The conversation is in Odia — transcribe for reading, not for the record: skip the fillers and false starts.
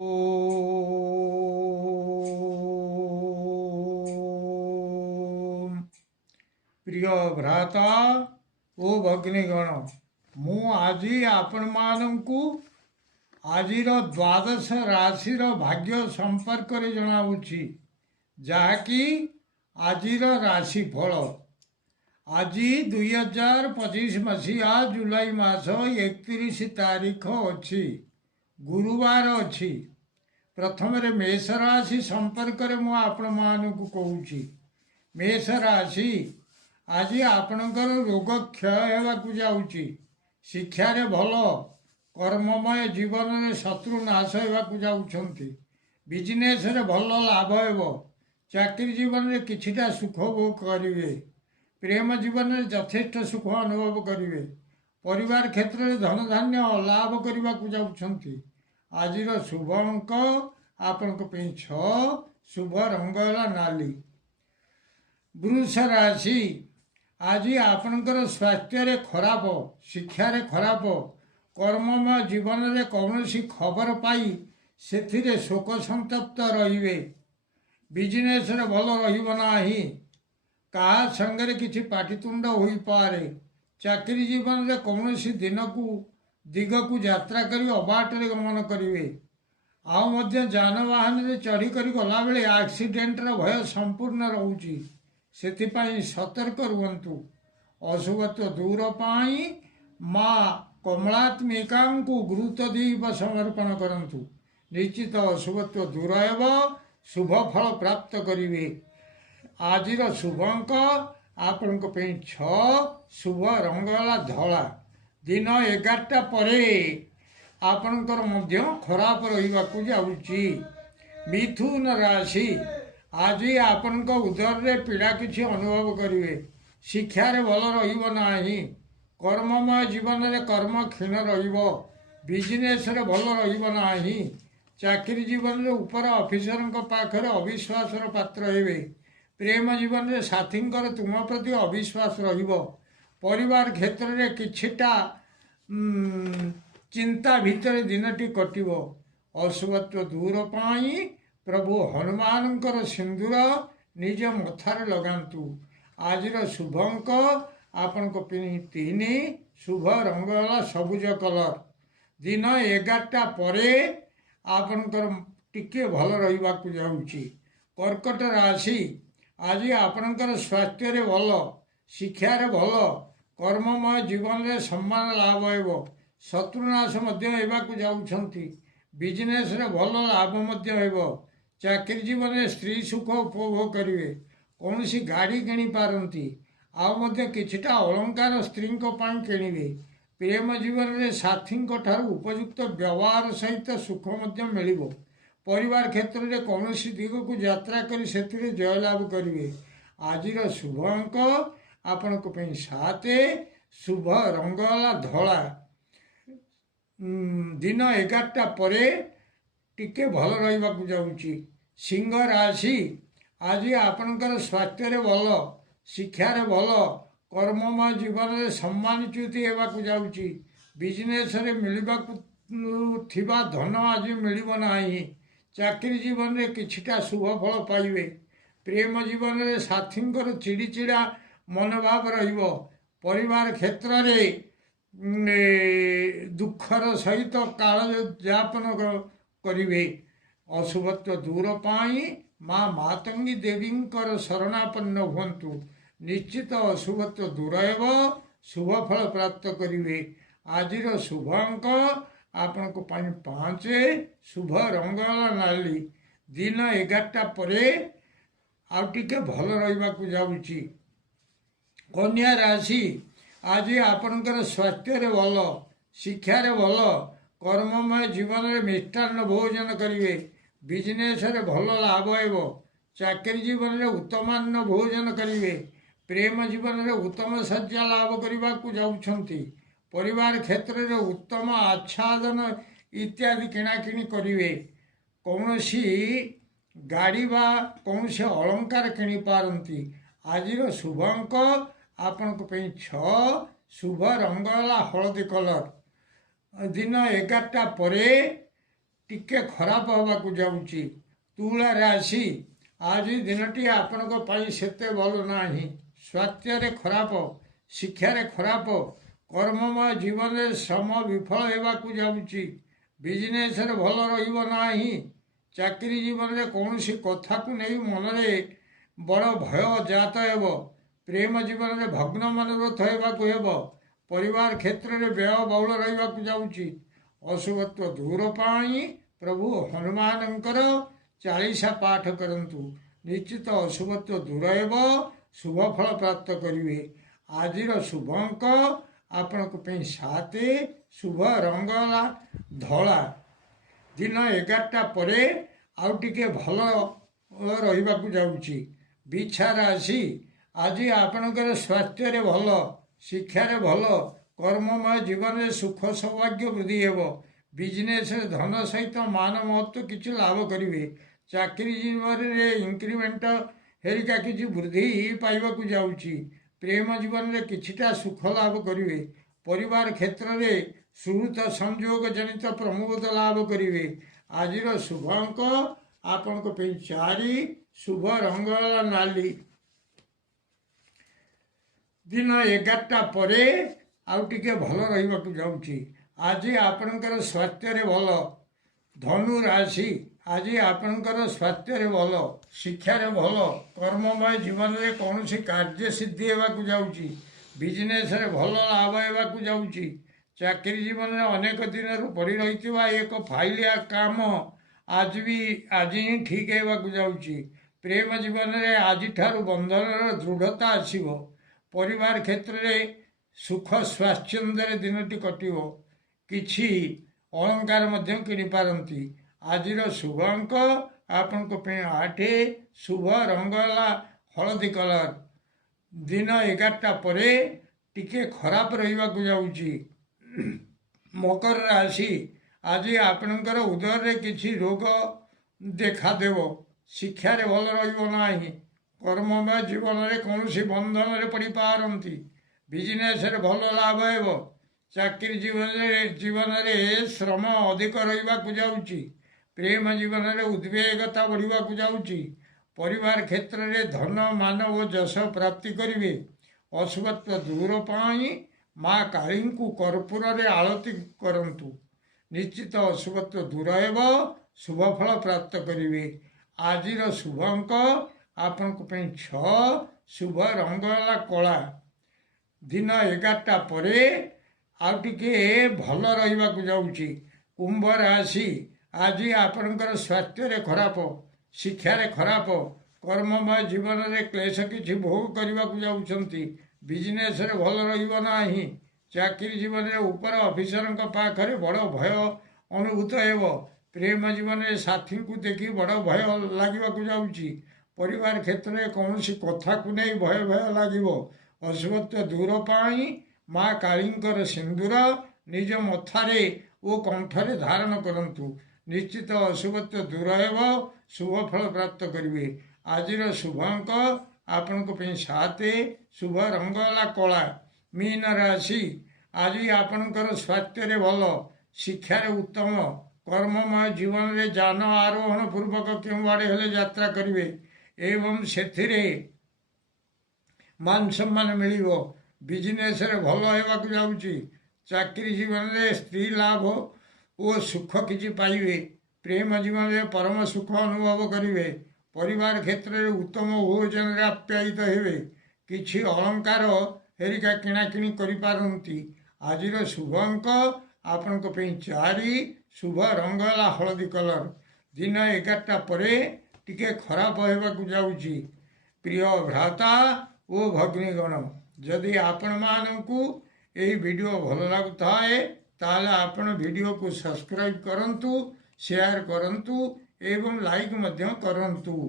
ओम प्रिय भ्राता ओ भगिनीगण मु आज आपण मानू आजिर द्वादश राशि भाग्य संपर्क में जनाऊँगी जहाँकि आजिर राशिफल आज 2025 मसीहा जुलाई मास 31 तारीख अच्छी गुरुवार अच्छी प्रथम मेष राशि संपर्क में मुझे कहूँ मेष राशि आज आपणकर रोग क्षय होगा जाऊँगी शिक्षा भल कर्ममय जीवन में शत्रु नाश होगा जाऊँगी बिजनेस भल लाभ हो चाकरी जीवन में किछिटा सुख भोग करेंगे प्रेम जीवन में यथेष्ट सुख अनुभव करेंगे परिवार क्षेत्र में धन धान्य लाभ करने को जाऊँगी आज शुभ अंक आपण 6 शुभ रंग है नाली वृष राशि आज आपणकर स्वास्थ्य खराब शिक्षा खराब कर्ममय जीवन में कौन खबर पाई से शोक संतप्त रे बिजनेस भल रहा क्या संगे किसी पाटितुंड हो पारे चाकरी जीवन में कौन दिन को दिग को यात्रा कर अबाटे गमन करेंगे आउ जानवाहन में चढ़ी कर गला बेले एक्सीडेंटर भय संपूर्ण रोचे से सतर्क रुहतु अशुभत्व दूर पाई माँ कमलात्मिका को गुरुत्व दीप समर्पण करंतु निश्चित अशुभत्व दूर हो शुभ फल प्राप्त करेंगे आज शुभ अंक आपण 6 शुभ रंग है धला दिन 11टा परे आपणकर मध्य खराब रही जाऊँगी मिथुन राशि आज आपण उदर रे पीड़ा किसी अनुभव करेंगे शिक्षा भल रहा कर्ममय जीवन में कर्म क्षीण बिजनेस भल रहा चाकरी जीवन में ऊपर ऑफिसर पाखरे अविश्वास पात्र हे प्रेम जीवन में साथी तुम प्रति अविश्वास परिवार क्षेत्र में किछिटा चिंता भितर दिनटी कटिब अशुभत्व दूर पाई प्रभु हनुमान सिंदूर निज मथार लगातु आज शुभ अंक आपण 3 शुभ रंग है सबुज कलर दिन 11टा परे आपणकर टिके भल रहा जाऊँगी कर्कट राशि आज आपणकर स्वास्थ्य भल शिक्षा भल कर्ममय जीवन में सम्मान लाभ हो शत्रुनाश जाऊँगी बिजनेस भल लाभ हो चाकरी जीवन में स्त्री सुख उपभोग करेंगे कौन सी गाड़ी किणी पारती आउ किछिटा अलंकार स्त्री किणवे प्रेम जीवन में साथी उपयुक्त व्यवहार सहित सुख मिल परिवार क्षेत्र में कौन सी दिग को यात्रा कर जयलाभ करेंगे आज शुभ अंक आपण 7 शुभ रंग है धला दिन 11टा परे टिके भल रहा जाऊँगी सिंह राशि आज आपणकर स्वास्थ्य भल शिक्षा भल कर्ममय जीवन में सम्मानच्युति होगा जाऊँगी बिजनेस मिलवा थिबा धन आज मिलना चाकरी जीवन में किछिटा शुभ फल पाइबे प्रेम जीवन में साथी चिड़चिड़ा मनोभाव रहिबो परिवार क्षेत्र में दुखर सहित काल यापन करेंगे अशुभत्व दूर पाई माँ मातंगी देवी शरणापन्न हुंतु निश्चित अशुभत्व दूर हो शुभ फल प्राप्त करेंगे आज शुभ अंक आपण 5 शुभ रंग है नाली दिन 11टा परे आउटे भल रहा जाऊँगी कन्या राशि आज आपणकर स्वास्थ्य भल शिक्षा भल कर्ममय जीवन में मिष्टान्न भोजन करेंगे बिजनेस भल लाभ हो चाकरी जीवन में उत्तमान्न भोजन करेंगे प्रेम जीवन में उत्तम शଯ୍ୟା लाभ करने को जाऊँगी परिवार क्षेत्र में उत्तम आच्छादन इत्यादि किणाकिणी करेंगे कौन सी गाड़ी बा कौन से अलंकार किणी पारती आज शुभ अंक आपण 6 शुभ रंग है हलदी कलर दिन 11टा परे ଟିକେ ଖରାପ ହେବାକୁ ଯାଉଛି। ତୁଳା ରାଶି ଆଜି ଦିନଟି ଆପଣଙ୍କ ପାଇଁ ସେତେ ଭଲ ନାହିଁ। ସ୍ୱାସ୍ଥ୍ୟରେ ଖରାପ, ଶିକ୍ଷାରେ ଖରାପ, କର୍ମମୟ ଜୀବନରେ ଶ୍ରମ ବିଫଳ ହେବାକୁ ଯାଉଛି। ବିଜନେସରେ ଭଲ ରହିବ ନାହିଁ। ଚାକିରି ଜୀବନରେ କୌଣସି କଥାକୁ ନେଇ ମନରେ ବଡ଼ ଭୟ ଜାତ ହେବ। ପ୍ରେମ ଜୀବନରେ ଭଗ୍ନ ମନୋରଥ ହେବାକୁ ହେବ। ପରିବାର କ୍ଷେତ୍ରରେ ବ୍ୟୟବହୁଳ ରହିବାକୁ ଯାଉଛି। ଅଶୁଭତ୍ୱ ଦୂର ପାଇଁ ପ୍ରଭୁ ହନୁମାନଙ୍କର ଚାଳିଶା ପାଠ କରନ୍ତୁ। ନିଶ୍ଚିତ ଅଶୁଭତ୍ୱ ଦୂର ହେବ, ଶୁଭ ଫଳ ପ୍ରାପ୍ତ କରିବେ। ଆଜିର ଶୁଭ ଅଙ୍କ ଆପଣଙ୍କ ପାଇଁ 7, ଶୁଭ ରଙ୍ଗ ହେଲା ଧଳା। ଦିନ 11ଟା ପରେ ଆଉ ଟିକେ ଭଲ ରହିବାକୁ ଯାଉଛି। ବିଛା ରାଶି ଆଜି ଆପଣଙ୍କର ସ୍ୱାସ୍ଥ୍ୟରେ ଭଲ, ଶିକ୍ଷାରେ ଭଲ, କର୍ମମୟ ଜୀବନରେ ସୁଖ ସୌଭାଗ୍ୟ ବୃଦ୍ଧି ହେବ। ବିଜନେସରେ ଧନ ସହିତ ମାନ ମହତ୍ତ୍ୱ କିଛି ଲାଭ କରିବେ। ଚାକିରି ଜୀବନରେ ଇନକ୍ରିମେଣ୍ଟ ହେରିକା କିଛି ବୃଦ୍ଧି ପାଇବାକୁ ଯାଉଛି। ପ୍ରେମ ଜୀବନରେ କିଛିଟା ସୁଖ ଲାଭ କରିବେ। ପରିବାର କ୍ଷେତ୍ରରେ ସୁହୃତ ସଂଯୋଗ ଜନିତ ପ୍ରମୋଦ ଲାଭ କରିବେ। ଆଜିର ଶୁଭ ଅଙ୍କ ଆପଣଙ୍କ ପାଇଁ 4, ଶୁଭ ରଙ୍ଗ ହେଲା ନାଲି। ଦିନ 11ଟା ପରେ ଆଉ ଟିକେ ଭଲ ରହିବାକୁ ଯାଉଛି। ଆଜି ଆପଣଙ୍କର ସ୍ୱାସ୍ଥ୍ୟରେ ଭଲ। ଧନୁ ରାଶି ଆଜି ଆପଣଙ୍କର ସ୍ୱାସ୍ଥ୍ୟରେ ଭଲ, ଶିକ୍ଷାରେ ଭଲ, କର୍ମମୟ ଜୀବନରେ କୌଣସି କାର୍ଯ୍ୟ ସିଦ୍ଧି ହେବାକୁ ଯାଉଛି। ବିଜନେସରେ ଭଲ ଲାଭ ହେବାକୁ ଯାଉଛି। ଚାକିରି ଜୀବନରେ ଅନେକ ଦିନରୁ ପଡ଼ି ରହିଥିବା ଏକ ଫାଇଲିଆ କାମ ଆଜି ହିଁ ଠିକ୍ ହେବାକୁ ଯାଉଛି। ପ୍ରେମ ଜୀବନରେ ଆଜିଠାରୁ ବନ୍ଧନର ଦୃଢ଼ତା ଆସିବ। ପରିବାର କ୍ଷେତ୍ରରେ ସୁଖ ସ୍ୱାଚ୍ଛନ୍ଦ୍ୟରେ ଦିନଟି କଟିବ। କିଛି ଅଳଙ୍କାର ମଧ୍ୟ କିଣିପାରନ୍ତି। ଆଜିର ଶୁଭ ଅଙ୍କ ଆପଣଙ୍କ ପାଇଁ 8, ଶୁଭ ରଙ୍ଗ ହେଲା ହଳଦୀ କଲର। ଦିନ 11ଟା ପରେ ଟିକେ ଖରାପ ରହିବାକୁ ଯାଉଛି। ମକର ରାଶି ଆଜି ଆପଣଙ୍କର ଉଦରରେ କିଛି ରୋଗ ଦେଖାଦେବ। ଶିକ୍ଷାରେ ଭଲ ରହିବ ନାହିଁ। କର୍ମମୟ ଜୀବନରେ କୌଣସି ବନ୍ଧନରେ ପଡ଼ିପାରନ୍ତି। ବିଜନେସରେ ଭଲ ଲାଭ ହେବ। ଚାକିରି ଜୀବନରେ ଶ୍ରମ ଅଧିକ ରହିବାକୁ ଯାଉଛି। ପ୍ରେମ ଜୀବନରେ ଉଦ୍ବେଗତା ବଢ଼ିବାକୁ ଯାଉଛି। ପରିବାର କ୍ଷେତ୍ରରେ ଧନ ମାନ ଓ ଯଶ ପ୍ରାପ୍ତି କରିବେ। ଅଶୁଭତ୍ୱ ଦୂର ପାଇଁ ମା କାଳୀଙ୍କୁ କର୍ପୂରରେ ଆଳତି କରନ୍ତୁ। ନିଶ୍ଚିତ ଅଶୁଭତ୍ୱ ଦୂର ହେବ, ଶୁଭ ଫଳ ପ୍ରାପ୍ତ କରିବେ। ଆଜିର ଶୁଭ ଅଙ୍କ ଆପଣଙ୍କ ପାଇଁ 6, ଶୁଭ ରଙ୍ଗ ହେଲା କଳା। ଦିନ 11ଟା ପରେ ଆଉ ଟିକେ ଭଲ ରହିବାକୁ ଯାଉଛି। କୁମ୍ଭ ରାଶି ଆଜି ଆପଣଙ୍କର ସ୍ୱାସ୍ଥ୍ୟରେ ଖରାପ, ଶିକ୍ଷାରେ ଖରାପ, କର୍ମମୟ ଜୀବନରେ କ୍ଲେଶ କିଛି ଭୋଗ କରିବାକୁ ଯାଉଛନ୍ତି। ବିଜନେସରେ ଭଲ ରହିବ ନାହିଁ। ଚାକିରି ଜୀବନରେ ଉପର ଅଫିସରଙ୍କ ପାଖରେ ବଡ଼ ଭୟ ଅନୁଭୂତ ହେବ। ପ୍ରେମ ଜୀବନରେ ସାଥୀଙ୍କୁ ଦେଖି ବଡ଼ ଭୟ ଲାଗିବାକୁ ଯାଉଛି। ପରିବାର କ୍ଷେତ୍ରରେ କୌଣସି କଥାକୁ ନେଇ ଭୟ ଲାଗିବ। ଅଶୁଭତ୍ୱ ଦୂର ପାଇଁ ମା କାଳୀଙ୍କର ସିନ୍ଦୁର ନିଜ ମଥାରେ ଓ କଣ୍ଠରେ ଧାରଣ କରନ୍ତୁ। ନିଶ୍ଚିତ ଅଶୁଭତ୍ୱ ଦୂର ହେବ, ଶୁଭ ଫଳ ପ୍ରାପ୍ତ କରିବେ। ଆଜିର ଶୁଭ ଅଙ୍କ ଆପଣଙ୍କ ପାଇଁ 7, ଶୁଭ ରଙ୍ଗ ହେଲା କଳା। ମୀନ ରାଶି ଆଜି ଆପଣଙ୍କର ସ୍ୱାସ୍ଥ୍ୟରେ ଭଲ, ଶିକ୍ଷାରେ ଉତ୍ତମ, କର୍ମମୟ ଜୀବନରେ ଯାନ ଆରୋହଣ ପୂର୍ବକ କେଉଁଆଡ଼େ ହେଲେ ଯାତ୍ରା କରିବେ ଏବଂ ସେଥିରେ ମାନ ସମ୍ମାନ ମିଳିବ। ବିଜନେସରେ ଭଲ ହେବାକୁ ଯାଉଛି। ଚାକିରି ଜୀବନରେ ସ୍ତ୍ରୀ ଲାଭ ଓ ସୁଖ କିଛି ପାଇବେ। ପ୍ରେମ ଜୀବନରେ ପରମ ସୁଖ ଅନୁଭବ କରିବେ। ପରିବାର କ୍ଷେତ୍ରରେ ଉତ୍ତମ ଭୋଜନରେ ଆପ୍ୟାୟିତ ହେବେ। କିଛି ଅଳଙ୍କାର ହେରିକା କିଣାକିଣି କରିପାରନ୍ତି। ଆଜିର ଶୁଭ ଅଙ୍କ ଆପଣଙ୍କ ପାଇଁ 4, ଶୁଭ ରଙ୍ଗ ହେଲା ହଳଦୀ କଲର। ଦିନ 11ଟା ପରେ ଟିକେ ଖରାପ ହେବାକୁ ଯାଉଛି। ପ୍ରିୟ ଭ୍ରାତା ଓ ଭଗ୍ନୀଗଣ, ଯଦି ଆପଣମାନଙ୍କୁ ଏହି ଭିଡ଼ିଓ ଭଲ ଲାଗୁଥାଏ ତାହେଲେ ଆପଣ ଭିଡ଼ିଓକୁ ସବସ୍କ୍ରାଇବ୍ କରନ୍ତୁ, ସେୟାର କରନ୍ତୁ ଏବଂ ଲାଇକ୍ ମଧ୍ୟ କରନ୍ତୁ।